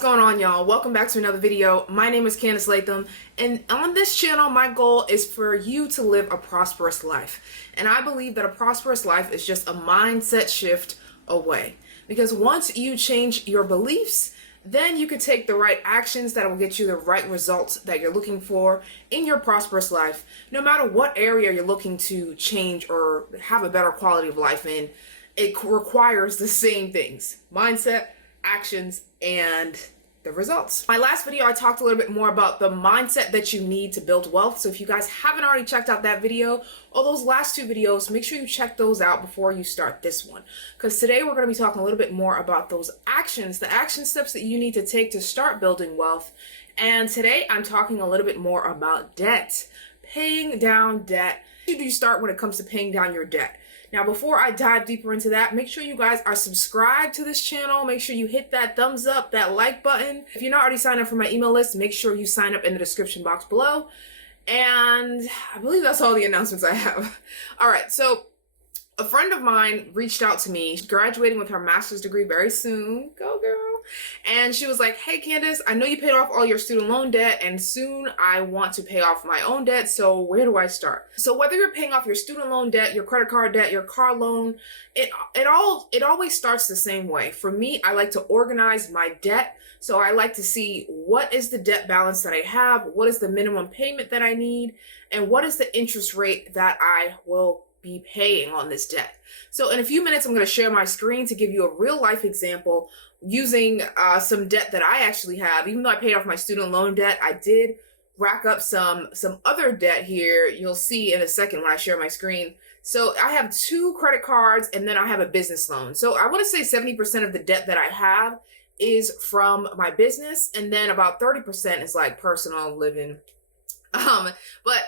What's going on, y'all? Welcome back to another video. My name is Candice Latham, and on this channel my goal is for you to live a prosperous life. And I believe that a prosperous life is just a mindset shift away, because once you change your beliefs, then you can take the right actions that will get you the right results that you're looking for in your prosperous life. No matter what area you're looking to change or have a better quality of life in, it requires the same things: mindset, actions, and the results. My last video, I talked a little bit more about the mindset that you need to build wealth. So if you guys haven't already checked out that video or those last two videos, make sure you check those out before you start this one. Because today we're going to be talking a little bit more about those actions, the action steps that you need to take to start building wealth. And today I'm talking a little bit more about debt, paying down debt. How do you start when it comes to paying down your debt? Now, before I dive deeper into that, make sure you guys are subscribed to this channel. Make sure you hit that thumbs up, that like button. If you're not already signed up for my email list, make sure you sign up in the description box below. And I believe that's all the announcements I have. All right, so a friend of mine reached out to me. She's graduating with her master's degree very soon. Go girl. And she was like, hey Candice, I know you paid off all your student loan debt and soon I want to pay off my own debt. So where do I start? So whether you're paying off your student loan debt, your credit card debt, your car loan, it always starts the same way. For me, I like to organize my debt. So I like to see what is the debt balance that I have, what is the minimum payment that I need, and what is the interest rate that I will be paying on this debt. So in a few minutes, I'm going to share my screen to give you a real life example using some debt that I actually have. Even though I paid off my student loan debt, I did rack up some other debt here. You'll see in a second when I share my screen. So I have 2 credit cards and then I have a business loan. So I want to say 70% of the debt that I have is from my business, and then about 30% is like personal living. But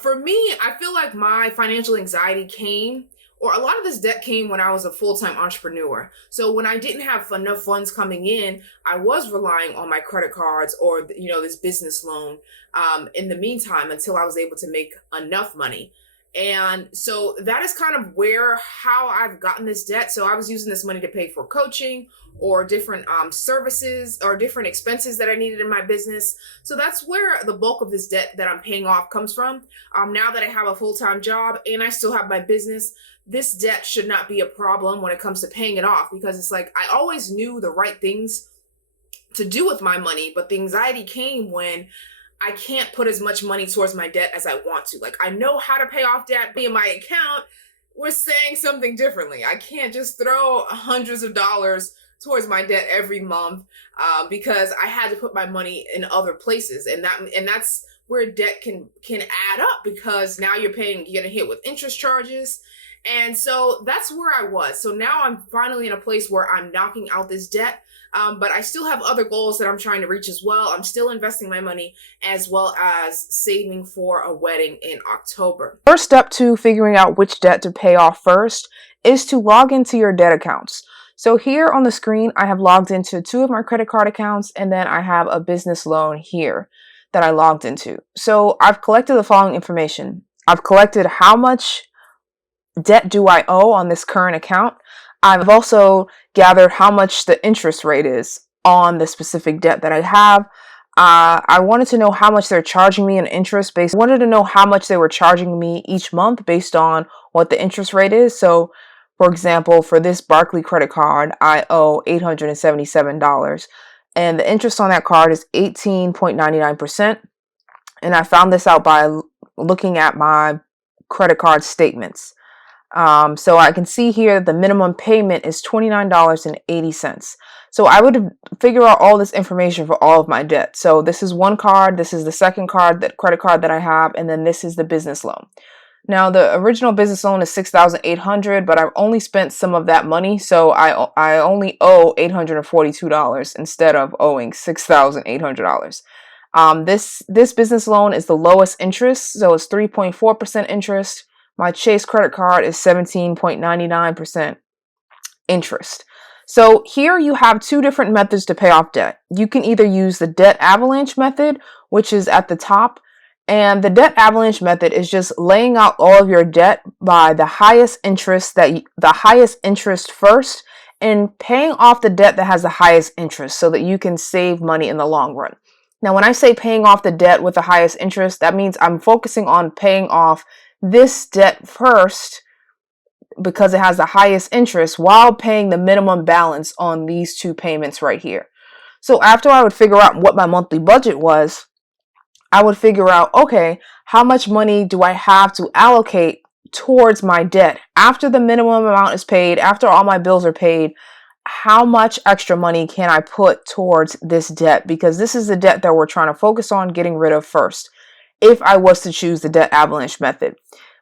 for me, I feel like my financial anxiety came, or a lot of this debt came when I was a full-time entrepreneur. So when I didn't have enough funds coming in, I was relying on my credit cards or, this business loan in the meantime until I was able to make enough money. And so that is kind of how I've gotten this debt. So I was using this money to pay for coaching or different services or different expenses that I needed in my business. So that's where the bulk of this debt that I'm paying off comes from. Now that I have a full-time job and I still have my business, this debt should not be a problem when it comes to paying it off, because it's like I always knew the right things to do with my money, but the anxiety came when I can't put as much money towards my debt as I want to. Like, I know how to pay off debt, but in my account, we're saying something differently. I can't just throw hundreds of dollars towards my debt every month because I had to put my money in other places. And that's where debt can add up, because now you're getting hit with interest charges. And so that's where I was. So now I'm finally in a place where I'm knocking out this debt. But I still have other goals that I'm trying to reach as well. I'm still investing my money as well as saving for a wedding in October. First step to figuring out which debt to pay off first is to log into your debt accounts. So here on the screen, I have logged into 2 of my credit card accounts, and then I have a business loan here that I logged into. So I've collected the following information. I've collected how much debt do I owe on this current account. I've also gathered how much the interest rate is on the specific debt that I have. I wanted to know how much they're charging me in interest I wanted to know how much they were charging me each month based on what the interest rate is. So, for example, for this Barclays credit card, I owe $877, and the interest on that card is 18.99%. And I found this out by looking at my credit card statements. So I can see here the minimum payment is $29.80. So I would figure out all this information for all of my debt. So this is one card, this is the second card, that credit card that I have, and then this is the business loan. Now the original business loan is $6,800, but I've only spent some of that money, so I only owe $842 instead of owing $6,800. This business loan is the lowest interest, so it's 3.4% interest. My Chase credit card is 17.99% interest. So here you have 2 different methods to pay off debt. You can either use the debt avalanche method, which is at the top, and the debt avalanche method is just laying out all of your debt by the highest interest first, and paying off the debt that has the highest interest so that you can save money in the long run. Now, when I say paying off the debt with the highest interest, that means I'm focusing on paying off this debt first because it has the highest interest while paying the minimum balance on these two payments right here. So after I would figure out what my monthly budget was, I would figure out, okay, how much money do I have to allocate towards my debt? After the minimum amount is paid, after all my bills are paid, how much extra money can I put towards this debt? Because this is the debt that we're trying to focus on getting rid of first, if I was to choose the debt avalanche method.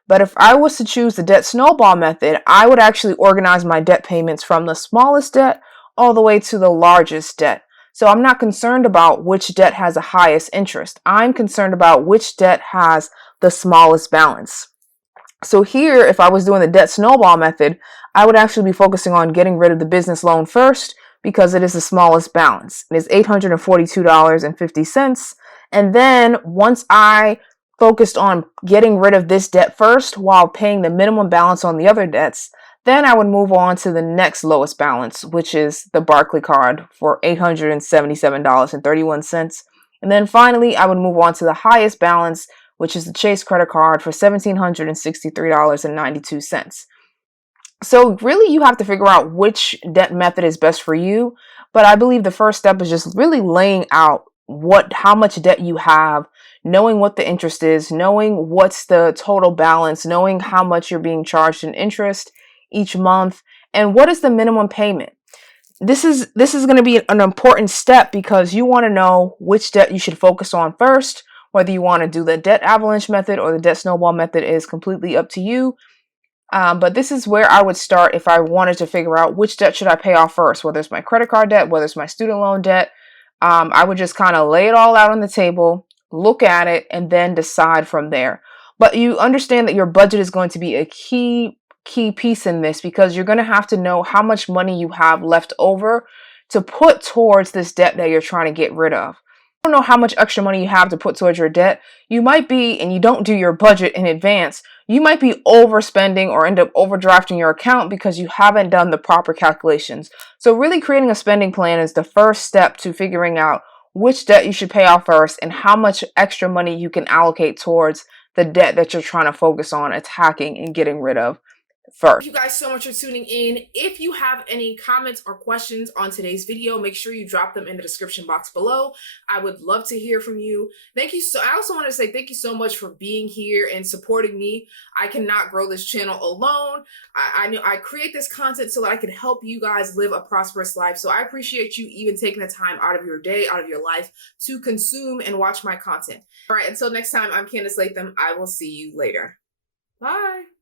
But if I was to choose the debt snowball method, I would actually organize my debt payments from the smallest debt all the way to the largest debt. So I'm not concerned about which debt has the highest interest. I'm concerned about which debt has the smallest balance. So here, if I was doing the debt snowball method, I would actually be focusing on getting rid of the business loan first because it is the smallest balance. It is $842.50. And then once I focused on getting rid of this debt first while paying the minimum balance on the other debts, then I would move on to the next lowest balance, which is the Barclay card for $877.31. And then finally, I would move on to the highest balance, which is the Chase credit card for $1,763.92. So really, you have to figure out which debt method is best for you. But I believe the first step is just really laying out how much debt you have, knowing what the interest is, knowing what's the total balance, knowing how much you're being charged in interest each month, and what is the minimum payment. This is going to be an important step because you want to know which debt you should focus on first. Whether you want to do the debt avalanche method or the debt snowball method is completely up to you. But this is where I would start if I wanted to figure out which debt should I pay off first, whether it's my credit card debt, whether it's my student loan debt. I would just kind of lay it all out on the table, look at it, and then decide from there. But you understand that your budget is going to be a key piece in this because you're going to have to know how much money you have left over to put towards this debt that you're trying to get rid of. Don't know how much extra money you have to put towards your debt, you might be, and you don't do your budget in advance, you might be overspending or end up overdrafting your account because you haven't done the proper calculations. So really creating a spending plan is the first step to figuring out which debt you should pay off first and how much extra money you can allocate towards the debt that you're trying to focus on attacking and getting rid of first. Thank you guys so much for tuning in. If you have any comments or questions on today's video, make sure you drop them in the description box below. I would love to hear from you. Thank you. So I also want to say thank you so much for being here and supporting me. I cannot grow this channel alone. I know I create this content so that I can help you guys live a prosperous life. So I appreciate you even taking the time out of your day, out of your life to consume and watch my content. All right, until next time, I'm Candice Latham. I will see you later. Bye.